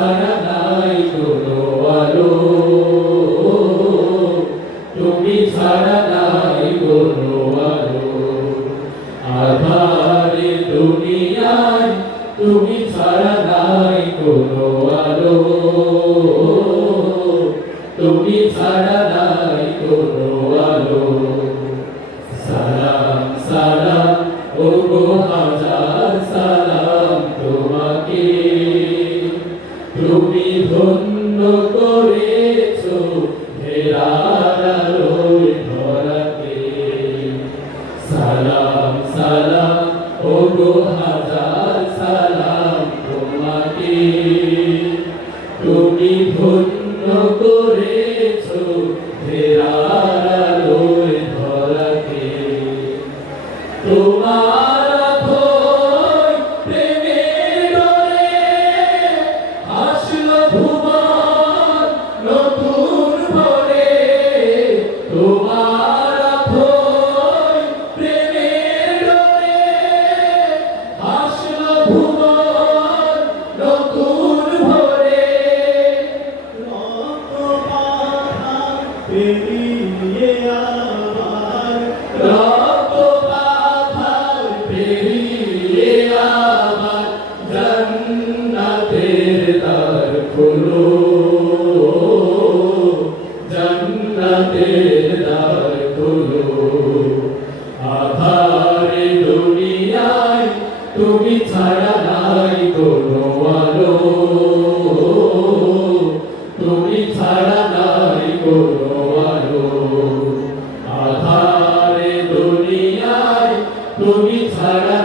ছাড়া নাই কোনো আলো, তুমি ছাড়া নাই কোনো আলো। আধারে দুনিয়ায় তুমি ছাড়া নাই কোনো আলো, তুমি ছাড়া নাই কোনো আলো। সালাম সালাম ওগো হাজার সালাম তোমাকে, তুমি ধন্য করেছো হেরার আলোয় ধরাকে। সালাম সালাম ওগো হাজার সালাম তোমাকে, তুমি ধন্য করেছো হেরার আলোয় ধরাকে। তোমার অথই প্রেমের ডোরে আসলো ভুবন নতুন ভোরে। তোমার অথই প্রেমের ডোরে আসলো ভুবন নতুন ভোরে। রক্ত পাখা পেরিয়ে আমার, রক্ত পাথার পেরিয়ে আমার জান্নাতের দ্বার খোলো, জান্নাতের দ্বার খোলো। আধারে দুনিয়ায় তুমি ছাড়া নাই কোনো আলো, তুমি ছাড়া নাই কোনো আলো। আধারে দুনিয়ায় তুমি ছাড়া